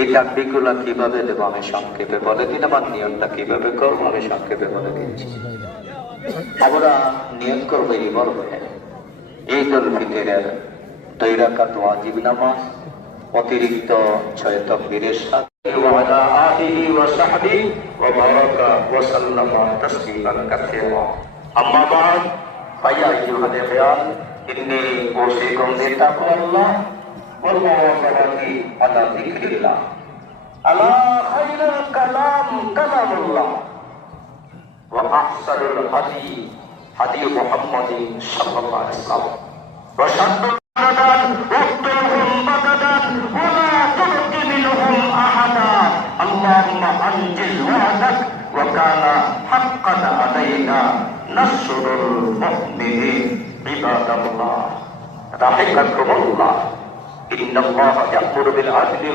এই তাকবীরগুলো কিভাবে দেবো আমি সংক্ষেপে বলে দিন, আমার নিয়তটা কিভাবে করবো আমি সংক্ষেপে বলে দিচ্ছি। আমরা নিয়ত করবো এই বলবে ঈদুল ফিতরের 2 রাকাত ওয়াজিব নামাজ অতিরিক্ত 6 তাকবীরের সাথে ওয়ালা আলিহি ওয়া সাহবিহি ওয়া বারাকা ওয়া সাল্লামা তাসলিমান কাসীরা। আম্মা বা'দ ফায়া আইয়ুহাল ইখওয়ান ইন্নী উসীকুম বিতাকওয়াল্লাহ ওয়াল মুহাফাযাতি আলা যিকরিল্লাহ। আলা খায়রুল কালাম কালামুল্লাহ ওয়া আহসানুল হাদী হাদী মুহাম্মাদিন সাল্লাল্লাহু আলাইহি ওয়াসাল্লাম ওয়া শাদ্দুল বাদান ওয়াক্তুহুম বাদান ওয়া লা তুবকি মিনহুম আহাদা। আল্লাহুম্মা আনজিল ওয়া'দাক ওয়া কানা হাক্কান আলাইনা নাসরুল মুমিনিন। ইবাদাল্লাহ রাহিমাকুমুল্লাহ। ইন্নাল্লাহা ইয়া'মুরু বিল আদলি